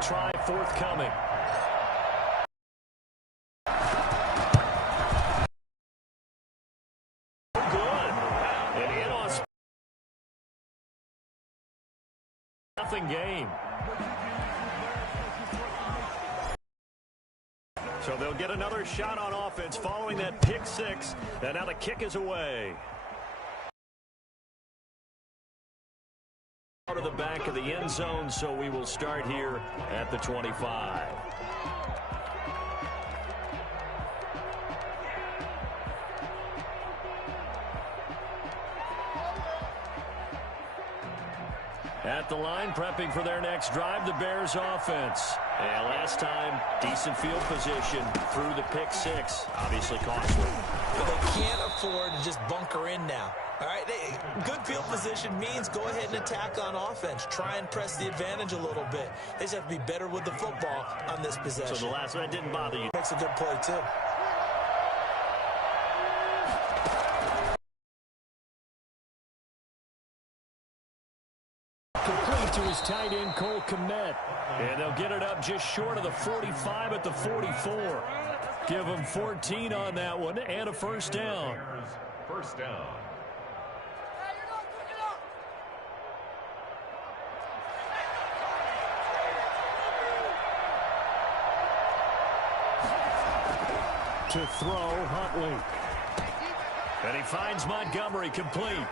Try forthcoming. Good. And in on nothing game. So they'll get another shot on offense following that pick six. And now the kick is away. Out of the back of the end zone, so we will start here at the 25. At the line, prepping for their next drive, the Bears offense. And last time, decent field position through the pick six. Obviously costly. But they can't afford to just bunker in now. All right, good field position means go ahead and attack on offense. Try and press the advantage a little bit. They just have to be better with the football on this possession. So the last one didn't bother you. Makes a good play, too. Complete to his tight end, Cole Kmet. And they'll get it up just short of the 45 at the 44. Give them 14 on that one and a first down. First down. To throw, Huntley. And he finds Montgomery complete.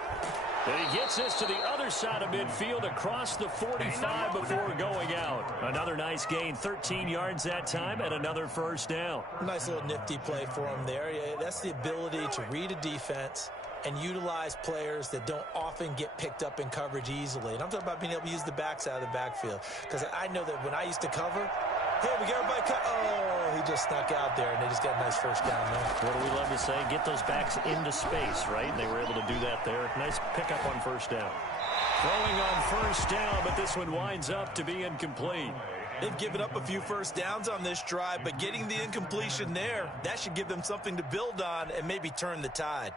And he gets this to the other side of midfield across the 45 before going out. Another nice gain, 13 yards that time, and another first down. Nice little nifty play for him there. That's the ability to read a defense and utilize players that don't often get picked up in coverage easily. And I'm talking about being able to use the backside of the backfield. Because I know that when I used to cover, hey, we got everybody cut. Oh, he just snuck out there, and they just got a nice first down there. What do we love to say? Get those backs into space, right? And they were able to do that there. Nice pickup on first down. Throwing on first down, but this one winds up to be incomplete. They've given up a few first downs on this drive, but getting the incompletion there, that should give them something to build on and maybe turn the tide.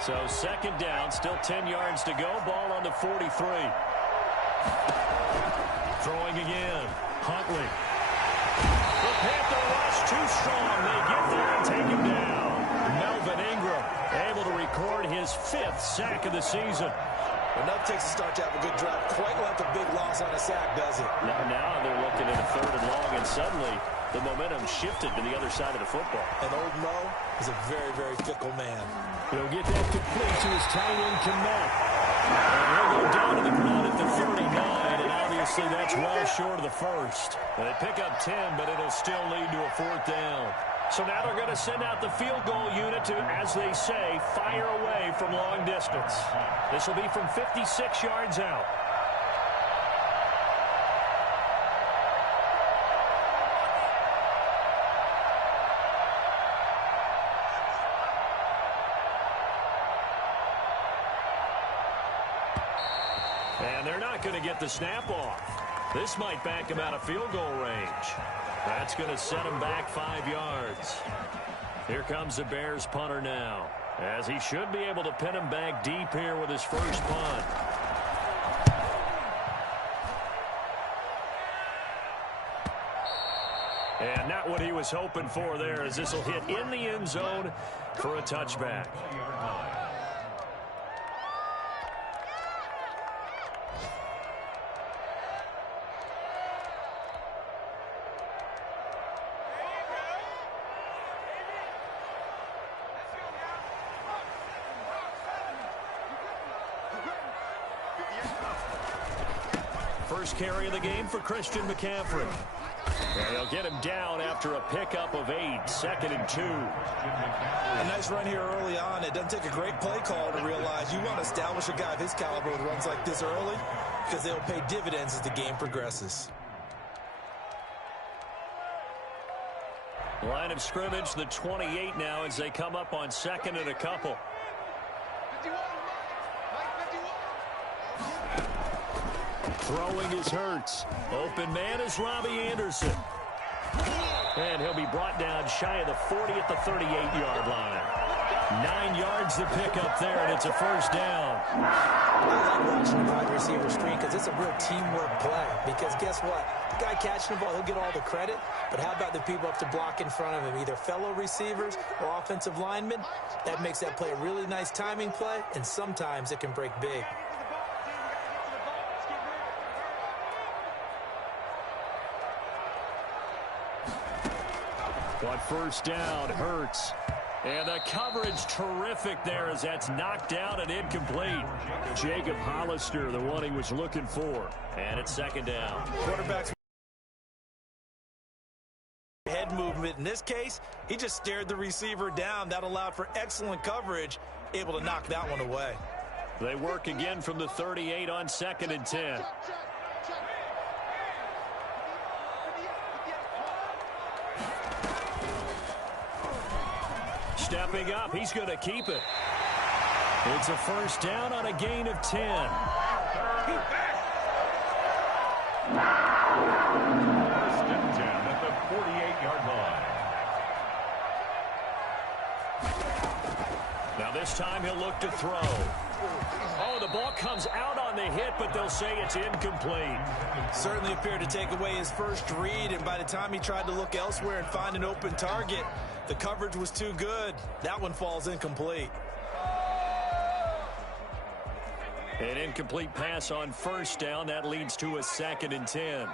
So second down, still 10 yards to go. Ball on the 43. Throwing again. Huntley. The Panther rush too strong. They get there and take him down. Melvin Ingram able to record his 5th sack of the season. Enough takes a start to have a good drive. Quite like a big loss on a sack, does it? Now they're looking at a 3rd and long, and suddenly the momentum shifted to the other side of the football. And old Mo is a very, very fickle man. He'll get that complete to his tight end, Kmet. And he'll go down to the ground at the 39, and obviously that's well short of the first. They pick up 10, but it'll still lead to a 4th down. So now they're going to send out the field goal unit to, as they say, fire away from long distance. This will be from 56 yards out. And they're not going to get the snap off. This might back him out of field goal range. That's going to set him back 5 yards. Here comes the Bears punter now, as he should be able to pin him back deep here with his first punt. And not what he was hoping for there, as this will hit in the end zone for a touchback. First carry of the game for Christian McCaffrey. And they'll get him down after a pickup of 8, 2nd and 2. A nice run here early on. It doesn't take a great play call to realize you want to establish a guy of his caliber with runs like this early, because they'll pay dividends as the game progresses. Line of scrimmage, the 28 now, as they come up on 2nd and a couple. Throwing is Hurts. Open man is Robbie Anderson. And he'll be brought down shy of the 40 at the 38-yard line. 9 yards to pick up there, and it's a first down. I like watching the wide receiver screen because it's a real teamwork play. Because guess what? The guy catching the ball, he'll get all the credit. But how about the people up to block in front of him, either fellow receivers or offensive linemen? That makes that play a really nice timing play, and sometimes it can break big. But first down, Hurts. And the coverage terrific there as that's knocked out and incomplete. Jacob Hollister, the one he was looking for. And it's second down. Quarterback's head movement. In this case, he just stared the receiver down. That allowed for excellent coverage, able to knock that one away. They work again from the 38 on 2nd and 10. Stepping up, he's going to keep it. It's a first down on a gain of 10. First and 10 at the 48-yard line. Now this time he'll look to throw. Oh, the ball comes out on the hit, but they'll say it's incomplete. Certainly appeared to take away his first read, and by the time he tried to look elsewhere and find an open target, the coverage was too good. That one falls incomplete. An incomplete pass on first down. That leads to a 2nd and 10.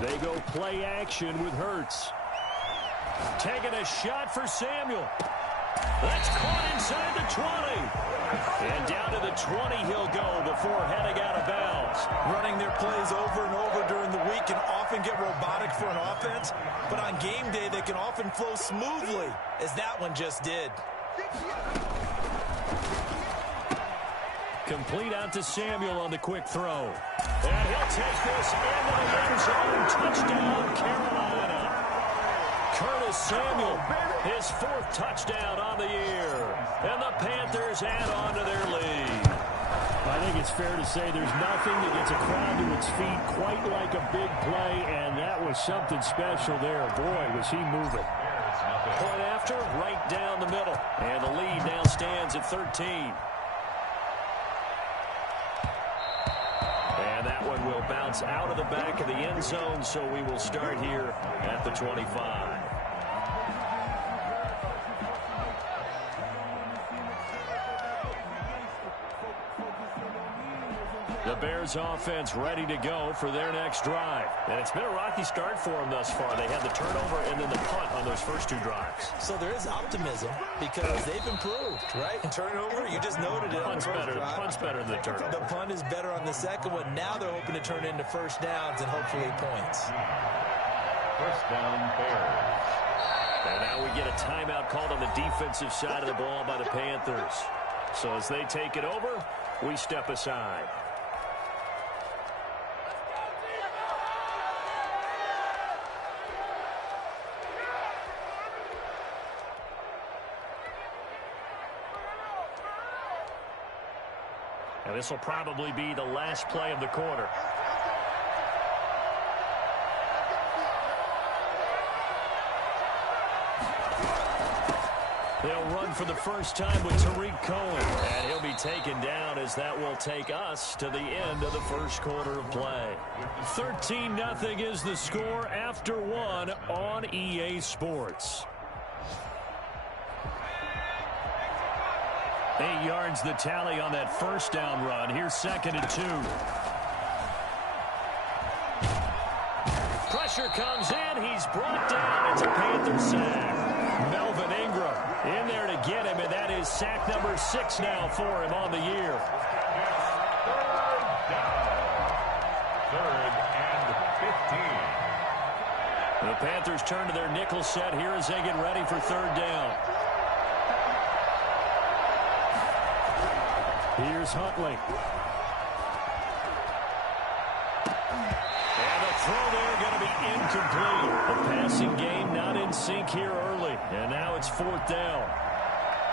They go play action with Hurts. Taking a shot for Samuel. That's caught inside the 20. And down to the 20 he'll go before heading out of bounds. Running their plays over and over during the week can often get robotic for an offense, but on game day they can often flow smoothly, as that one just did. Complete out to Samuel on the quick throw. And he'll take this into the end zone. Touchdown, Carolina. Curtis Samuel, his 4th touchdown on the year. And the Panthers add on to their lead. I think it's fair to say there's nothing that gets a crowd to its feet quite like a big play, and that was something special there. Boy, was he moving. Point after, right down the middle. And the lead now stands at 13. And that one will bounce out of the back of the end zone, so we will start here at the 25. The Bears offense ready to go for their next drive. And it's been a rocky start for them thus far. They had the turnover and then the punt on those first 2 drives. So there is optimism because they've improved, right? Turnover, you just noted it. Punt's better than the turnover. The punt is better on the second one. Now they're hoping to turn into first downs and hopefully points. First down, Bears. And now we get a timeout called on the defensive side of the ball by the Panthers. So as they take it over, we step aside. And this will probably be the last play of the quarter. They'll run for the first time with Tariq Cohen. And he'll be taken down as that will take us to the end of the first quarter of play. 13-0 is the score after 1 on EA Sports. 8 yards the tally on that first down run. Here's 2nd and 2. Pressure comes in. He's brought down. It's a Panther sack. Melvin Ingram in there to get him, and that is sack number 6 now for him on the year. Third down. 3rd and 15. The Panthers turn to their nickel set here as they get ready for 3rd down. Here's Huntley. And the throw there going to be incomplete. The passing game not in sync here early. And now it's 4th down.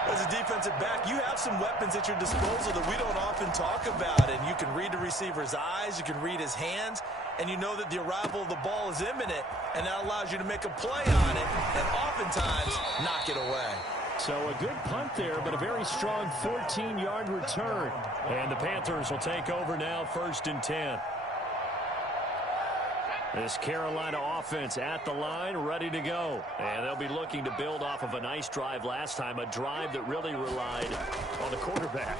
As a defensive back, you have some weapons at your disposal that we don't often talk about. And you can read the receiver's eyes, you can read his hands, and you know that the arrival of the ball is imminent, and that allows you to make a play on it and oftentimes knock it away. So a good punt there, but a very strong 14-yard return. And the Panthers will take over now, 1st and 10. This Carolina offense at the line, ready to go. And they'll be looking to build off of a nice drive last time, a drive that really relied on the quarterback.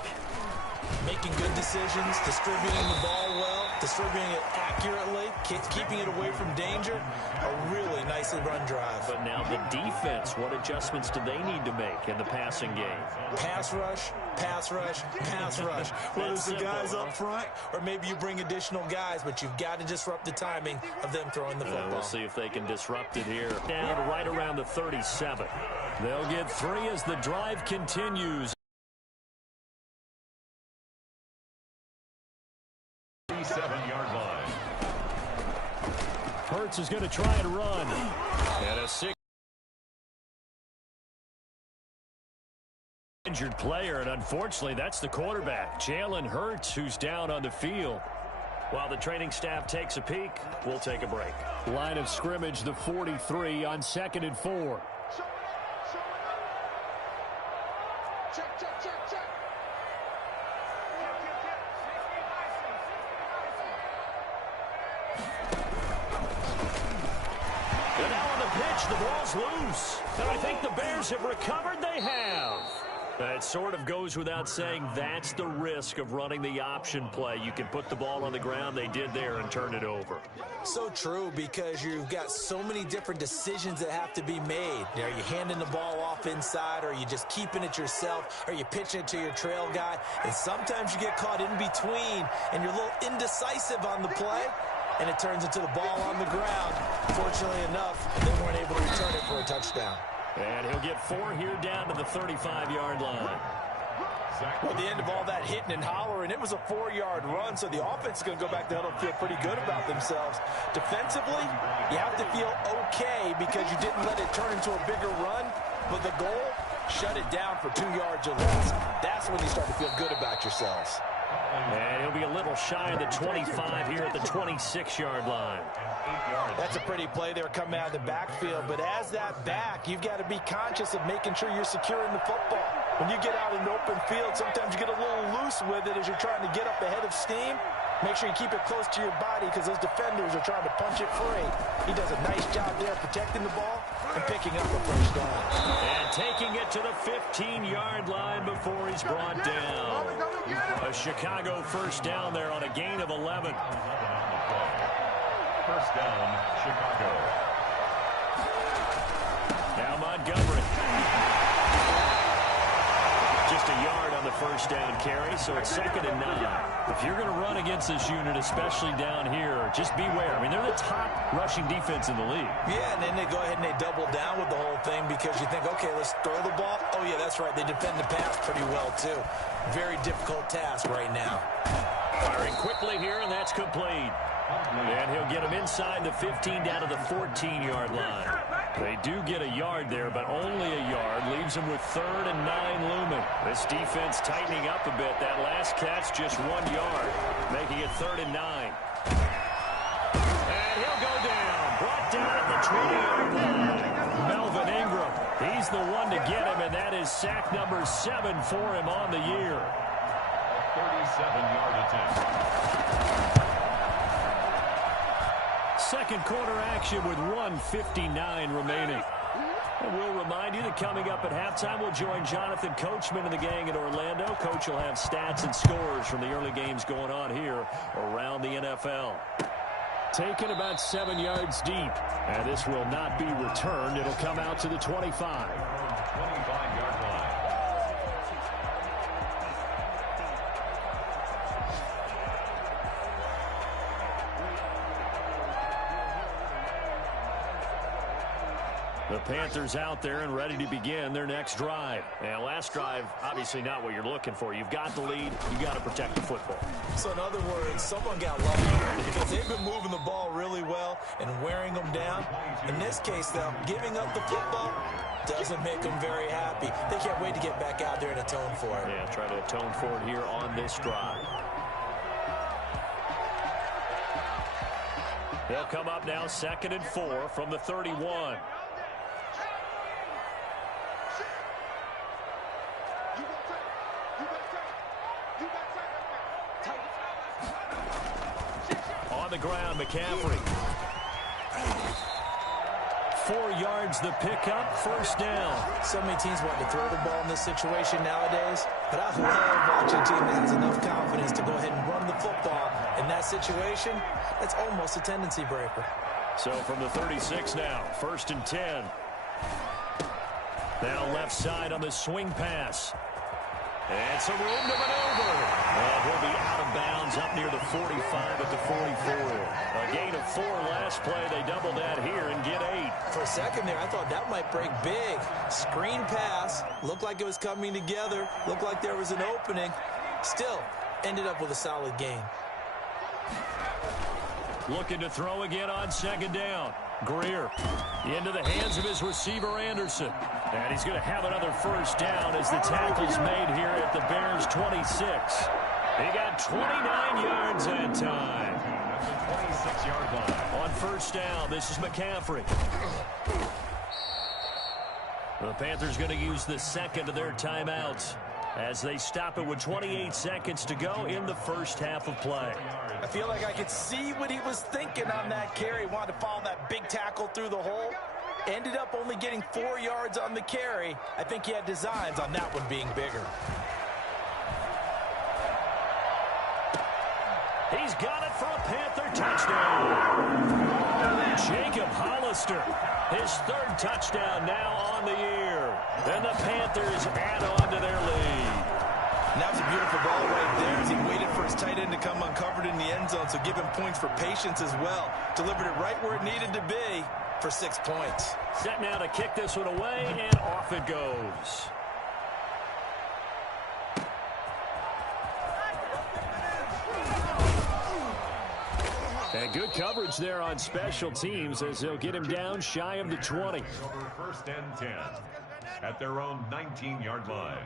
Making good decisions, distributing the ball well, distributing it accurately, keeping it away from danger. A really nicely run drive. But now the defense, what adjustments do they need to make in the passing game? Pass rush, pass rush, pass rush. Whether it's the guys up front or maybe you bring additional guys, but you've got to disrupt the timing of them throwing the football. We'll see if they can disrupt it here. Down right around the 37. They'll get 3 as the drive continues. 7-yard line. Hurts is going to try and run. And a 6 injured player, and unfortunately that's the quarterback, Jalen Hurts, who's down on the field. While the training staff takes a peek, we'll take a break. Line of scrimmage, the 43 on 2nd and 4. And now on the pitch, the ball's loose. And I think the Bears have recovered. They have. It sort of goes without saying that's the risk of running the option play. You can put the ball on the ground. They did there and turn it over. So true, because you've got so many different decisions that have to be made. Are you handing the ball off inside, or are you just keeping it yourself? Are you pitching it to your trail guy? And sometimes you get caught in between, and you're a little indecisive on the play, and it turns into the ball on the ground. Fortunately enough, they weren't able to return it for a touchdown. And he'll get 4 here down to the 35-yard line. Well, at the end of all that hitting and hollering, it was a 4-yard run, so the offense is going to go back there and feel pretty good about themselves. Defensively, you have to feel okay because you didn't let it turn into a bigger run, but the goal, shut it down for 2 yards or less. That's when you start to feel good about yourselves. And he'll be a little shy of the 25 here at the 26-yard line. That's a pretty play there coming out of the backfield, but as that back, you've got to be conscious of making sure you're securing the football. When you get out in the open field, sometimes you get a little loose with it as you're trying to get up ahead of steam. Make sure you keep it close to your body because those defenders are trying to punch it free. He does a nice job there protecting the ball and picking up a first down. And taking it to the 15-yard line before he's brought down. A Chicago first down there on a gain of 11. First down, Chicago. Now Montgomery. Just a yard on the first down carry, so it's 2nd and 9. If you're going to run against this unit, especially down here, just beware. I mean, they're the top rushing defense in the league. Yeah, and then they go ahead and they double down with the whole thing because you think, okay, let's throw the ball. Oh, yeah, that's right. They defend the pass pretty well, too. Very difficult task right now. Firing quickly here, and that's complete. And he'll get him inside the 15 down to the 14-yard line. They do get a yard there, but only a yard. Leaves him with 3rd and 9 looming. This defense tightening up a bit. That last catch, just 1 yard, making it 3rd and 9. And he'll go down. Brought down at the 20-yard line. Melvin Ingram, he's the one to get him, and that is sack number 7 for him on the year. 37-yard attempt. Second quarter action with 1:59 remaining. And we'll remind you that coming up at halftime, we'll join Jonathan Coachman and the gang in Orlando. Coach will have stats and scores from the early games going on here around the NFL. Taken about 7 yards deep. And this will not be returned. It'll come out to the 25. 25-yard line. The Panthers out there and ready to begin their next drive. And last drive, obviously not what you're looking for. You've got the lead. You've got to protect the football. So in other words, someone got lucky here because they've been moving the ball really well and wearing them down. In this case, though, giving up the football, Doesn't make them very happy. They can't wait to get back out there and atone for it. Yeah, try to atone for it here on this drive. They'll come up now 2nd and 4 from the 31. On the ground, McCaffrey. 4 yards the pickup, first down. So many teams want to throw the ball in this situation nowadays, but I love watching a team that has enough confidence to go ahead and run the football. In that situation, that's almost a tendency breaker. So from the 36 now, 1st and 10. Now left side on the swing pass. And some room to maneuver. He'll be out of bounds up near the 45 at the 44. A gain of 4 last play. They double that here and get 8. For a second there, I thought that might break big. Screen pass. Looked like it was coming together. Looked like there was an opening. Still, ended up with a solid gain. Looking to throw again on 2nd down. Greer into the hands of his receiver, Anderson. And he's going to have another first down as the tackle's made here at the Bears' 26. He got 29 yards that time. At the 26-yard line. On first down, this is McCaffrey. The Panthers going to use the second of their timeouts as they stop it with 28 seconds to go in the first half of play. I feel like I could see what he was thinking on that carry. Wanted to follow that big tackle through the hole. Ended up only getting 4 yards on the carry. I think he had designs on that one being bigger. He's got it for a Panther touchdown. Jacob Hollister, his 3rd touchdown now on the year. And the Panthers add on to their lead. And that was a beautiful ball right there as he waited for his tight end to come uncovered in the end zone, so give him points for patience as well. Delivered it right where it needed to be for 6 points. Set now to kick this one away, and off it goes. And good coverage there on special teams as they'll get him down shy of the 20. Over 1st and 10 at their own 19-yard line.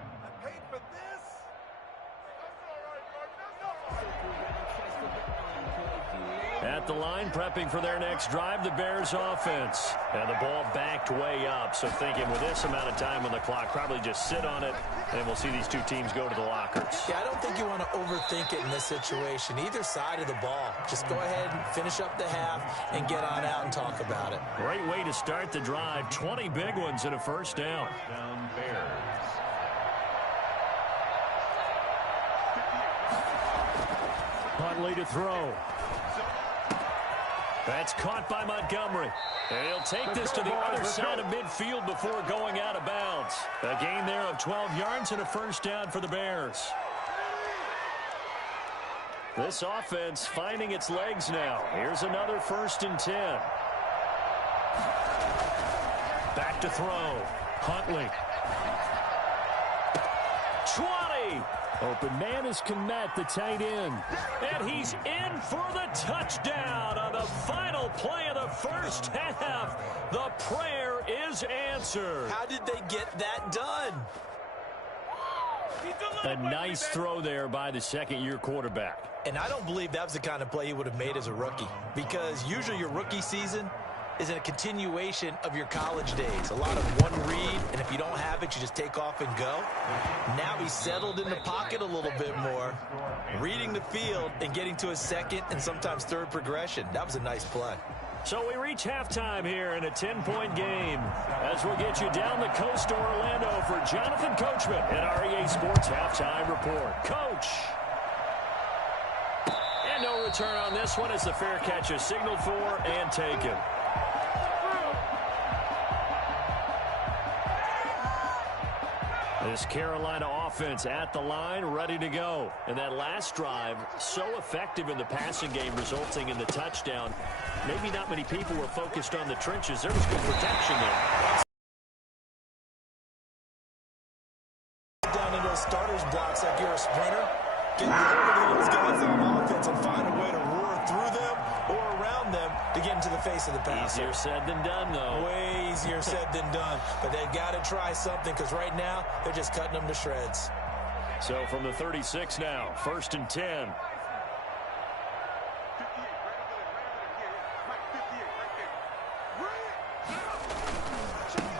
At the line, prepping for their next drive, the Bears offense. And the ball backed way up, so thinking with this amount of time on the clock, probably just sit on it, and we'll see these two teams go to the lockers. Yeah, I don't think you want to overthink it in this situation. Either side of the ball. Just go ahead and finish up the half and get on out and talk about it. Great way to start the drive. 20 big ones and a first down. Down Bears. Huntley to throw. That's caught by Montgomery. And he'll take this to the other side of midfield before going out of bounds. A gain there of 12 yards and a first down for the Bears. This offense finding its legs now. Here's another 1st and 10. Back to throw. Huntley. 20. Open man is Kmet, the tight end. And he's in for the touchdown on the final play of the first half. The prayer is answered. How did they get that done? A nice throw there by the second-year quarterback. And I don't believe that was the kind of play he would have made as a rookie, because usually your rookie season is in a continuation of your college days. A lot of one read, and if you don't have it, you just take off and go. Now he's settled in the pocket a little bit more, reading the field and getting to a second and sometimes third progression. That was a nice play. So we reach halftime here in a 10-point game as we'll get you down the coast to Orlando for Jonathan Coachman at our EA Sports Halftime Report. Coach. And no return on this one as the fair catch is signaled for and taken. This Carolina offense at the line, ready to go. And that last drive, so effective in the passing game, resulting in the touchdown. Maybe not many people were focused on the trenches. There was good protection there. Down into those starters blocks like you're a sprinter. Get over to those guys on offense and find a way to roar through them or around them to get to the face of the passer. Easier said than done, though. Way easier said than done. But they've got to try something because right now they're just cutting them to shreds. So from the 36 now, 1st and 10.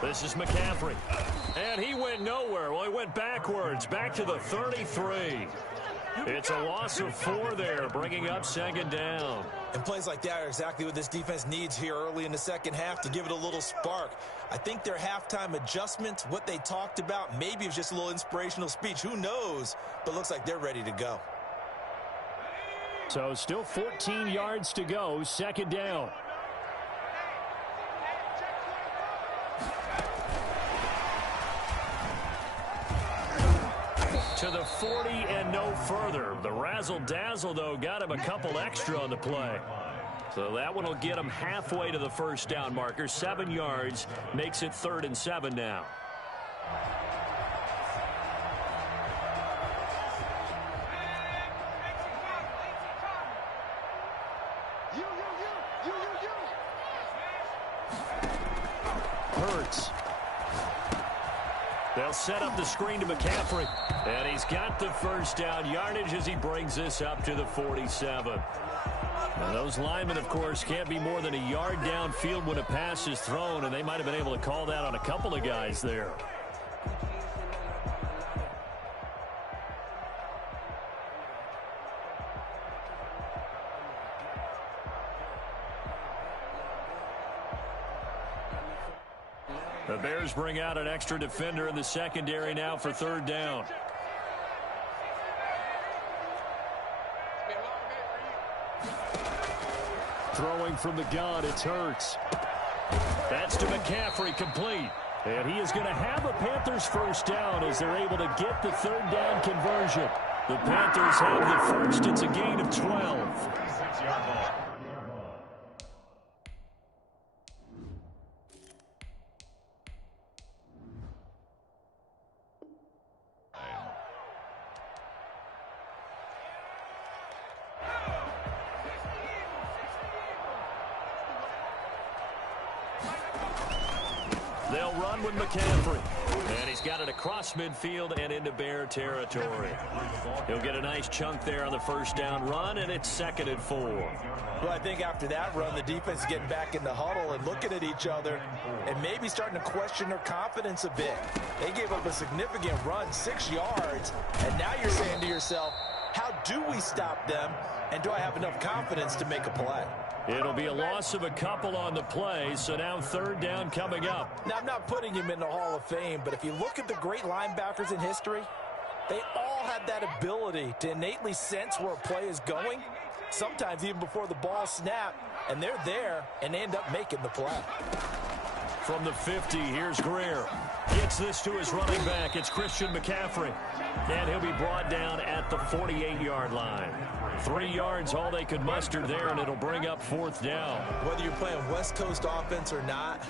This is McCaffrey. And he went nowhere. Well, he went backwards, back to the 33. It's a loss of 4 there, bringing up 2nd down. And plays like that are exactly what this defense needs here early in the second half to give it a little spark. I think their halftime adjustments, what they talked about, maybe it was just a little inspirational speech. Who knows? But looks like they're ready to go. So still 14 yards to go, 2nd down. To the 40 and no further. The razzle-dazzle, though, got him a couple extra on the play. So that one will get him halfway to the 1st down marker. 7 yards makes it 3rd and 7 now. Hurts. They'll set up the screen to McCaffrey. And he's got the 1st down yardage as he brings this up to the 47. Now those linemen, of course, can't be more than a yard downfield when a pass is thrown, and they might have been able to call that on a couple of guys there. The Bears bring out an extra defender in the secondary now for 3rd down. Throwing from the gun, it's Hurts. That's to McCaffrey, complete. And he is going to have a Panthers 1st down as they're able to get the 3rd down conversion. The Panthers have the 1st. It's a gain of 12. They'll run with McCaffrey. And he's got it across midfield and into Bear territory. He'll get a nice chunk there on the 1st down run, and it's 2nd and 4. Well, I think after that run, the defense is getting back in the huddle and looking at each other and maybe starting to question their confidence a bit. They gave up a significant run, 6 yards, and now you're saying to yourself, how do we stop them, and do I have enough confidence to make a play? It'll be a loss of a couple on the play, so now 3rd down coming up. Now, I'm not putting him in the Hall of Fame, but if you look at the great linebackers in history, they all have that ability to innately sense where a play is going, sometimes even before the ball snapped, and they're there, and they end up making the play. From the 50, here's Greer. Gets this to his running back. It's Christian McCaffrey. And he'll be brought down at the 48-yard line. 3 yards, all they could muster there, and it'll bring up 4th down. Whether you're playing West Coast offense or not,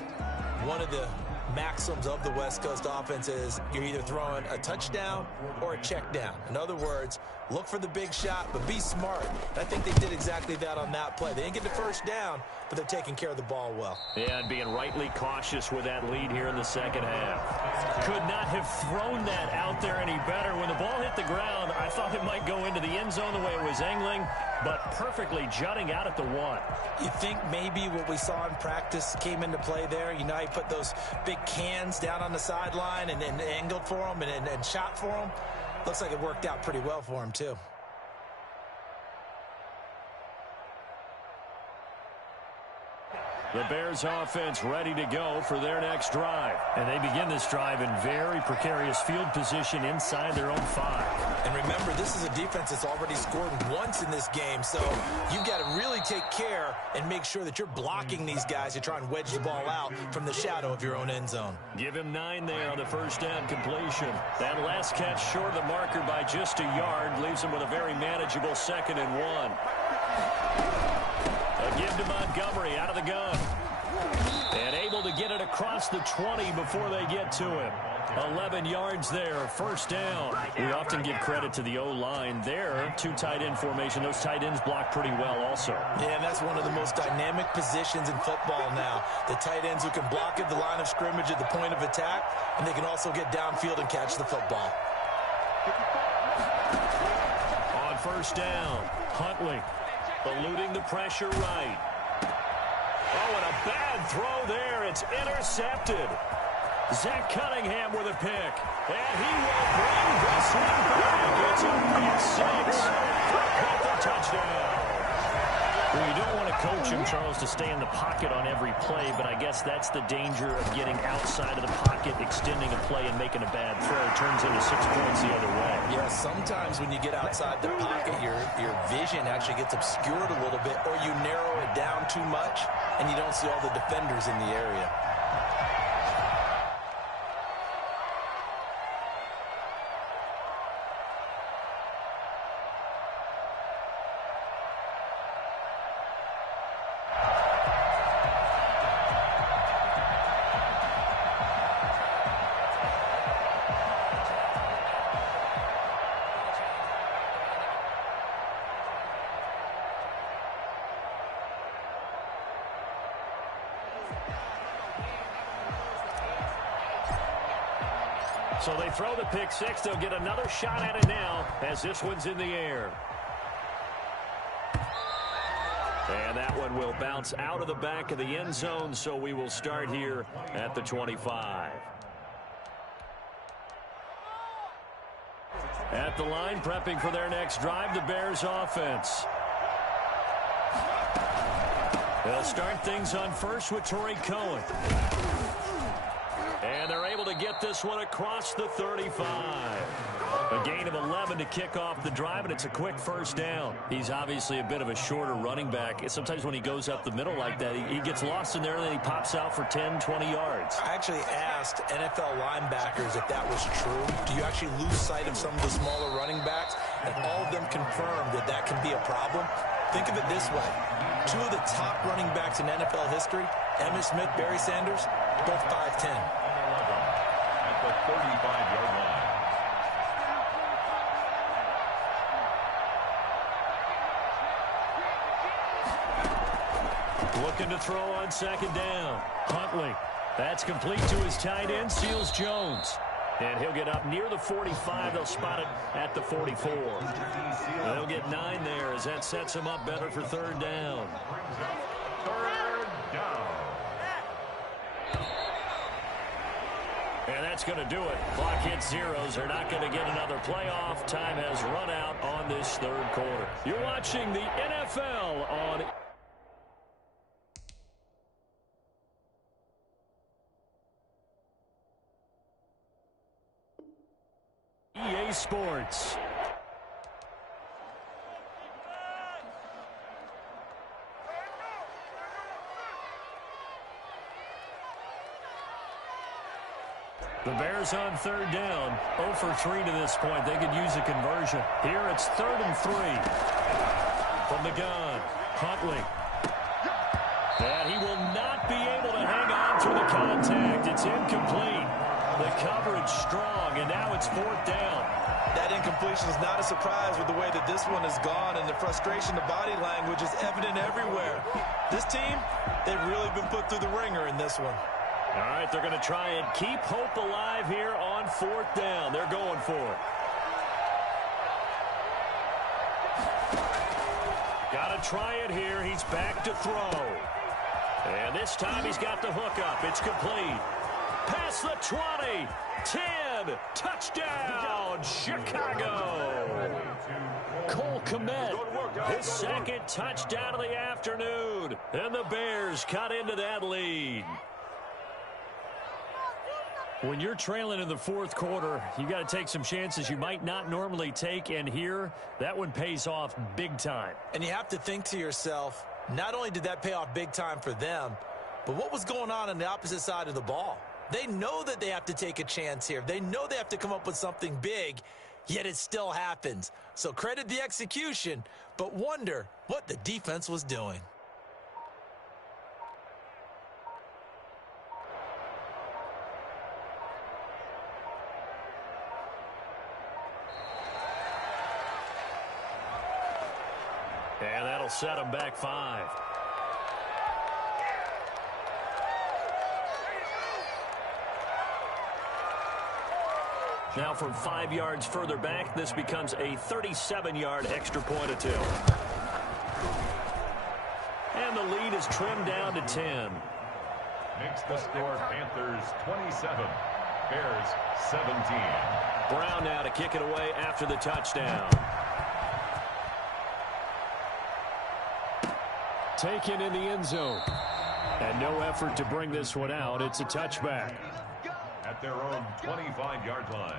one of the maxims of the West Coast offense is you're either throwing a touchdown or a check down. In other words, look for the big shot, but be smart. And I think they did exactly that on that play. They didn't get the 1st down, but they're taking care of the ball well. Yeah, and being rightly cautious with that lead here in the 2nd half. Could not have thrown that out there any better. When the ball hit the ground, I thought it might go into the end zone the way it was angling, but perfectly jutting out at the 1. You think maybe what we saw in practice came into play there? You know, he put those big cans down on the sideline and angled for them and shot for them. Looks like it worked out pretty well for him, too. The Bears offense ready to go for their next drive. And they begin this drive in very precarious field position inside their own 5. And remember, this is a defense that's already scored once in this game, so you've got to really take care and make sure that you're blocking these guys to try and wedge the ball out from the shadow of your own end zone. Give him 9 there on the 1st down completion. That last catch short of the marker by just a yard leaves him with a very manageable 2nd and 1. A give to Montgomery out of the gun. And able to get it across the 20 before they get to him. 11 yards there, first down. We often give credit to the O-line there. Two tight end formation. Those tight ends block pretty well also. Yeah, and that's one of the most dynamic positions in football now. The tight ends who can block at the line of scrimmage at the point of attack, and they can also get downfield and catch the football. On first down, Huntley eluding the pressure right. Oh, and a bad throw there. It's intercepted. Zach Cunningham with a pick. And he will bring this one back. It's a pick six for a Panther touchdown. Well, you don't want to coach him, Charles, to stay in the pocket on every play, but I guess that's the danger of getting outside of the pocket, extending a play, and making a bad throw. It turns into 6 points the other way. Yeah, sometimes when you get outside the pocket, your vision actually gets obscured a little bit, or you narrow it down too much, and you don't see all the defenders in the area. So they throw the pick six. They'll get another shot at it now as this one's in the air. And that one will bounce out of the back of the end zone, so we will start here at the 25. At the line, prepping for their next drive, the Bears offense. They'll start things on first with Torrey Cohen. And they're able to get this one across the 35. A gain of 11 to kick off the drive, and it's a quick first down. He's obviously a bit of a shorter running back. Sometimes when he goes up the middle like that, he gets lost in there, and then he pops out for 10, 20 yards. I actually asked NFL linebackers if that was true. Do you actually lose sight of some of the smaller running backs? And all of them confirmed that that can be a problem. Think of it this way. Two of the top running backs in NFL history, Emmitt Smith, Barry Sanders, both 5'10". At the 35-yard line. Looking to throw on second down. Huntley. That's complete to his tight end, Seals Jones. And he'll get up near the 45. They'll spot it at the 44. They'll get 9 there as that sets him up better for third down. Third down. And that's going to do it. Clock hits zeros. They're not going to get another playoff. Time has run out on this third quarter. You're watching the NFL on EA Sports. The Bears on third down. 0 for 3 to this point. They could use a conversion. Here it's 3rd and 3. From the gun, Huntley. And he will not be able to hang on through the contact. It's incomplete. The coverage strong, and now it's 4th down. That incompletion is not a surprise with the way that this one has gone, and the frustration, the body language is evident everywhere. This team, they've really been put through the ringer in this one. All right, they're going to try and keep hope alive here on 4th down. They're going for it. Got to try it here. He's back to throw. And this time he's got the hook up. It's complete. Past the 20. 10. Touchdown, Chicago. Cole Kmet, his second touchdown of the afternoon. And the Bears cut into that lead. When you're trailing in the 4th quarter, you got to take some chances you might not normally take, and here, that one pays off big time. And you have to think to yourself, not only did that pay off big time for them, but what was going on the opposite side of the ball? They know that they have to take a chance here. They know they have to come up with something big, yet it still happens. So credit the execution, but wonder what the defense was doing. And that'll set them back 5. Now from 5 yards further back, this becomes a 37-yard extra point attempt. And the lead is trimmed down to 10. Makes the score Panthers 27, Bears 17. Brown now to kick it away after the touchdown. Taken in the end zone. And no effort to bring this one out. It's a touchback. At their own 25-yard line.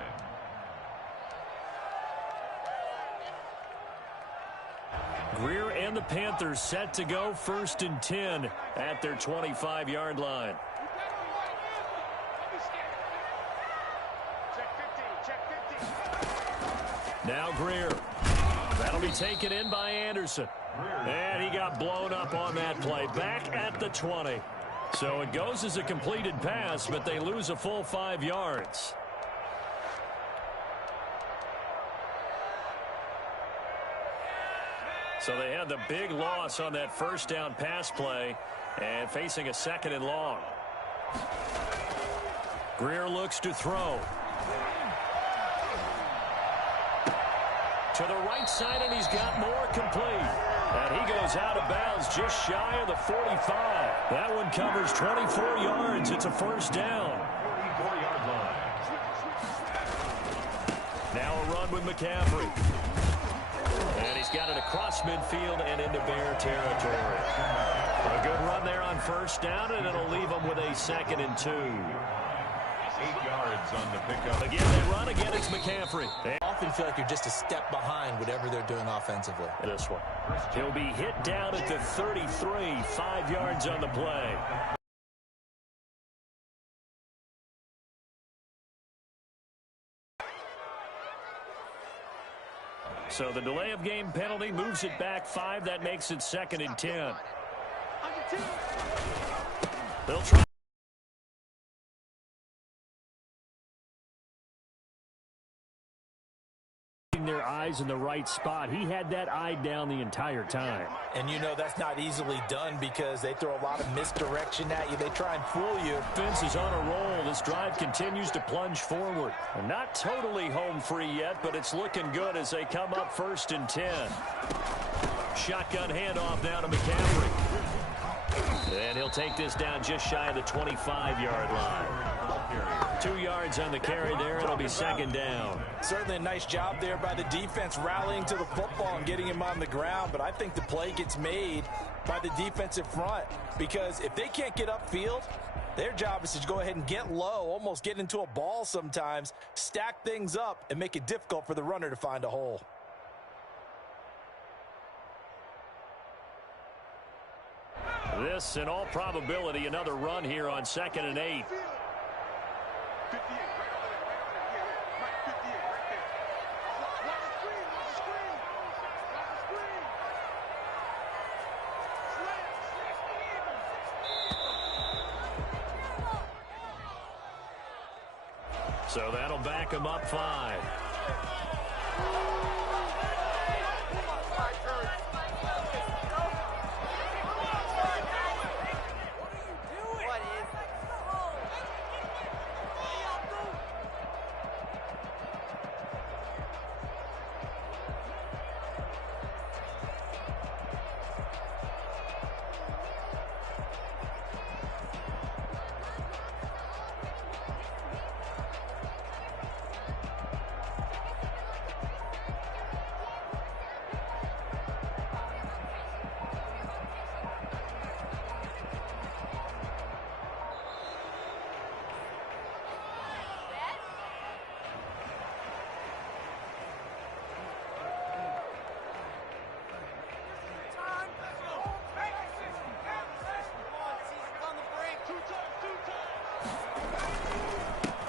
Greer and the Panthers set to go 1st and 10 at their 25-yard line. Now Greer. That'll be taken in by Anderson. And he got blown up on that play. Back at the 20. So it goes as a completed pass, but they lose a full 5 yards. So they had the big loss on that first down pass play and facing a 2nd and long. Greer looks to throw. To the right side, and he's got more complete. And he goes out of bounds just shy of the 45. That one covers 24 yards. It's a 1st down. 44-yard line. Now a run with McCaffrey. And he's got it across midfield and into Bear territory. A good run there on 1st down, and it'll leave them with a 2nd and 2. 8 yards on the pickup. Again, they run. Again, it's McCaffrey. I often feel like you're just a step behind whatever they're doing offensively. This one. He'll be hit down at the 33, 5 yards on the play. So the delay of game penalty moves it back 5. That makes it 2nd and 10. They'll try. Their eyes in the right spot. He had that eye down the entire time. And you know that's not easily done because they throw a lot of misdirection at you. They try and fool you. Offense is on a roll. This drive continues to plunge forward. And not totally home free yet, but it's looking good as they come up 1st and 10. Shotgun handoff now to McCaffrey. And he'll take this down just shy of the 25-yard line. 2 yards on the carry there. It'll be 2nd down. Certainly a nice job there by the defense rallying to the football and getting him on the ground. But I think the play gets made by the defensive front because if they can't get upfield, their job is to go ahead and get low, almost get into a ball sometimes, stack things up, and make it difficult for the runner to find a hole. This, in all probability, another run here on 2nd and 8. So that'll back him up 5.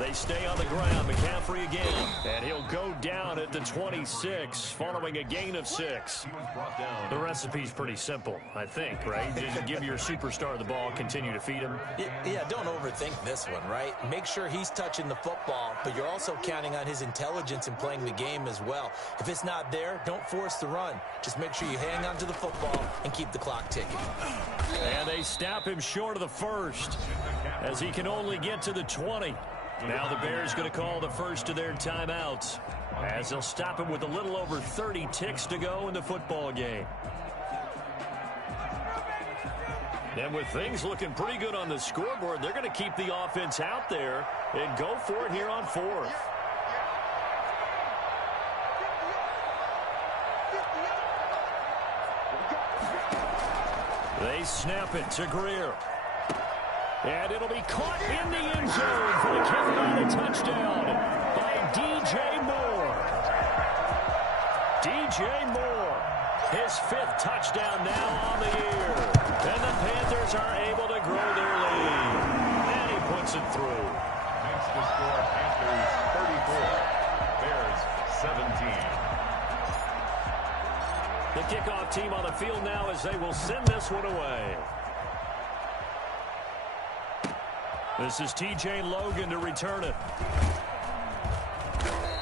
They stay on the ground. McCaffrey again. And he'll go down at the 26 following a gain of 6. The recipe's pretty simple, I think, right? Just give your superstar the ball, continue to feed him. Yeah, don't overthink this one, right? Make sure he's touching the football, but you're also counting on his intelligence in playing the game as well. If it's not there, don't force the run. Just make sure you hang on to the football and keep the clock ticking. And they snap him short of the first as he can only get to the 20. Now the Bears going to call the first of their timeouts as they'll stop him with a little over 30 ticks to go in the football game. And with things looking pretty good on the scoreboard, they're going to keep the offense out there and go for it here on 4th. They snap it to Greer. And it'll be caught in the end zone for the Carolina touchdown by DJ Moore. DJ Moore, his 5th touchdown now on the year. And the Panthers are able to grow their lead. And he puts it through. Makes the score Panthers 34, Bears 17. The kickoff team on the field now as they will send this one away. This is T.J. Logan to return it.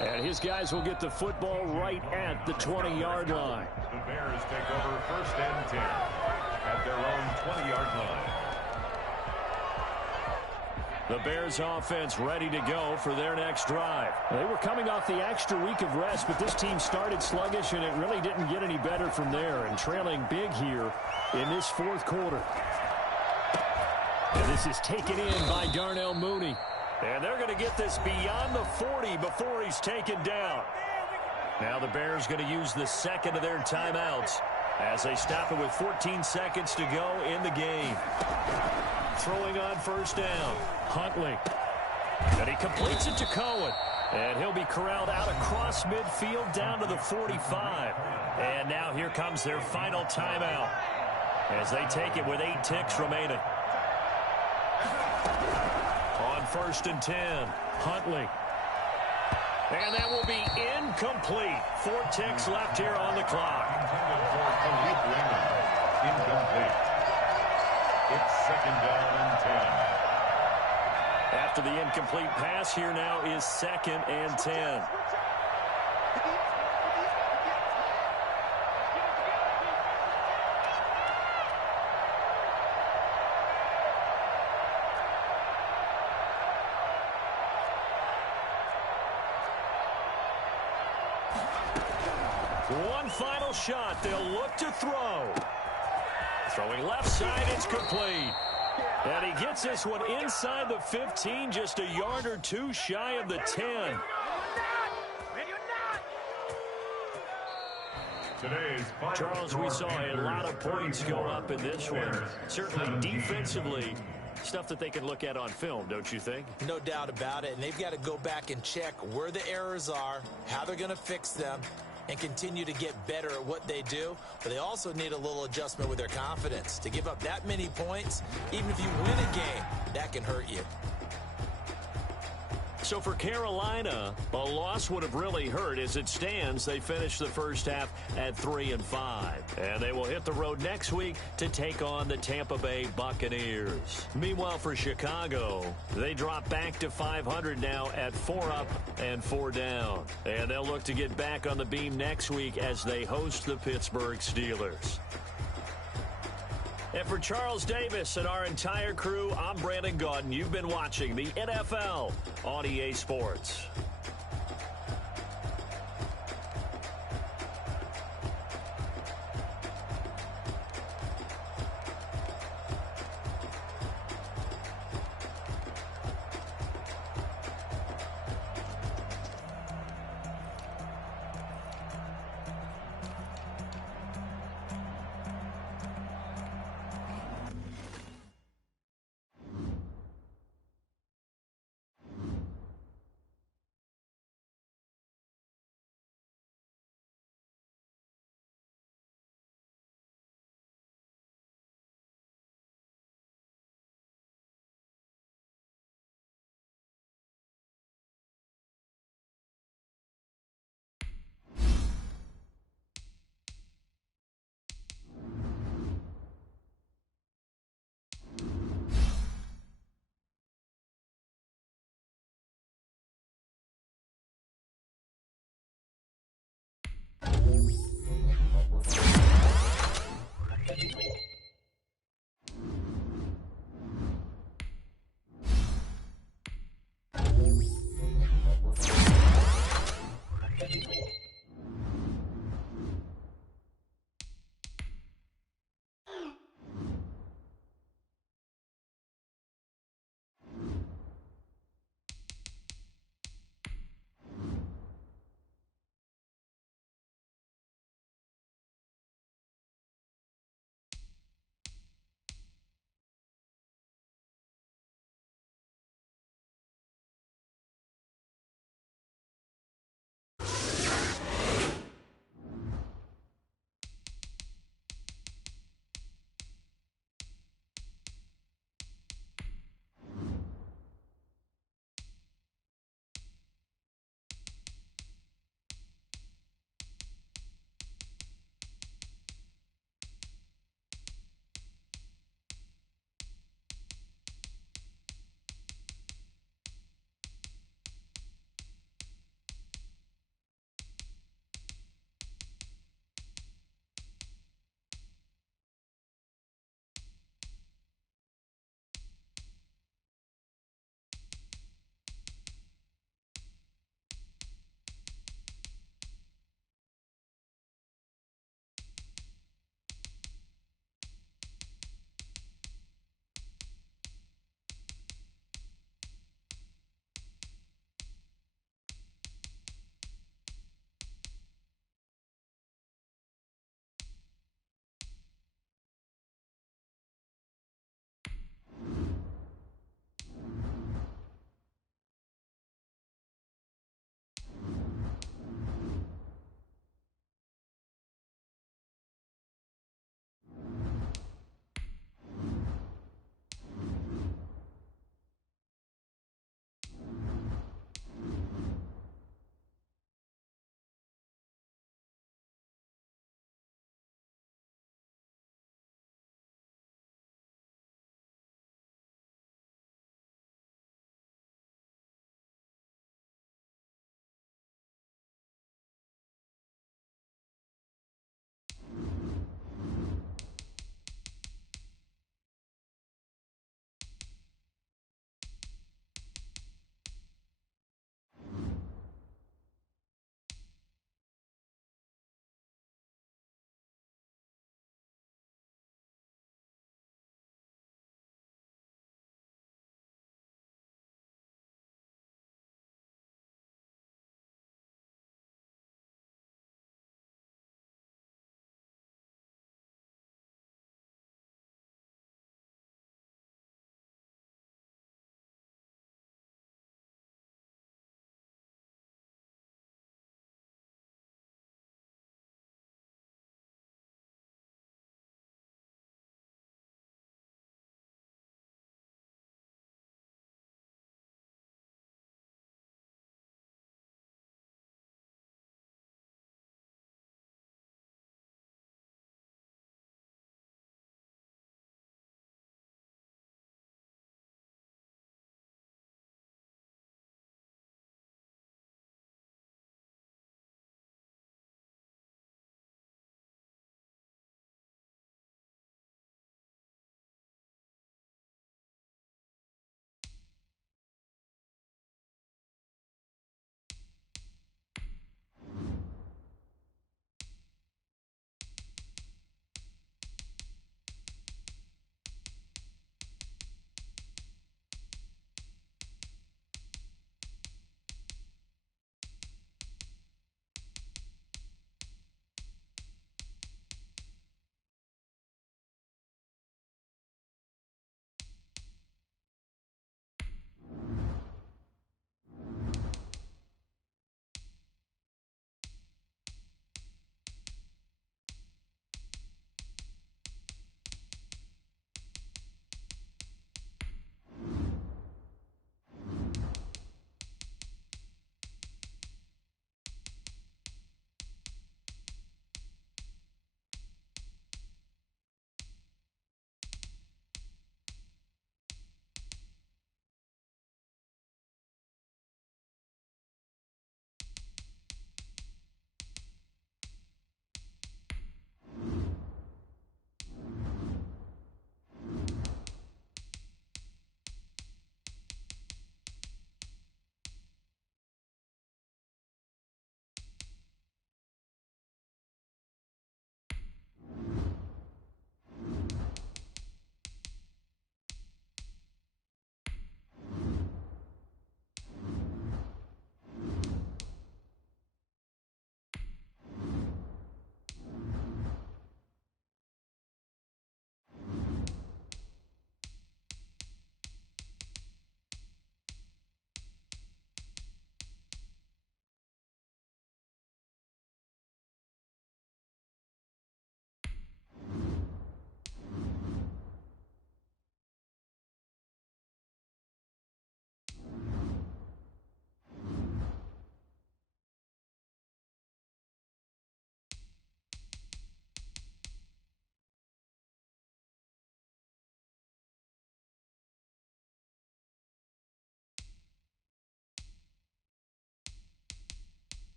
And his guys will get the football right at the 20-yard line. The Bears take over 1st and 10 at their own 20-yard line. The Bears offense ready to go for their next drive. They were coming off the extra week of rest, but this team started sluggish, and it really didn't get any better from there, and trailing big here in this 4th quarter. And this is taken in by Darnell Mooney. And they're going to get this beyond the 40 before he's taken down. Now the Bears going to use the second of their timeouts as they stop it with 14 seconds to go in the game. Throwing on 1st down, Huntley. And he completes it to Cohen. And he'll be corralled out across midfield down to the 45. And now here comes their final timeout as they take it with 8 ticks remaining. On 1st and 10, Huntley. And that will be incomplete. 4 ticks left here on the clock. Incomplete. It's 2nd down and 10. After the incomplete pass, here now is 2nd and 10. One final shot. They'll look to throw. Throwing left side, it's complete. And he gets this one inside the 15, just a yard or 2 shy of the 10. Charles, we saw a lot of points go up in this one. Certainly defensively, stuff that they can look at on film, don't you think? No doubt about it, and they've got to go back and check where the errors are, how they're going to fix them, and continue to get better at what they do. But they also need a little adjustment with their confidence. To give up that many points, even if you win a game, that can hurt you. So for Carolina, a loss would have really hurt. As it stands, they finished the first half at 3-5. And they will hit the road next week to take on the Tampa Bay Buccaneers. Meanwhile, for Chicago, they drop back to 500 now at 4 up and 4 down. And they'll look to get back on the beam next week as they host the Pittsburgh Steelers. And for Charles Davis and our entire crew, I'm Brandon Gaudin. You've been watching the NFL on EA Sports.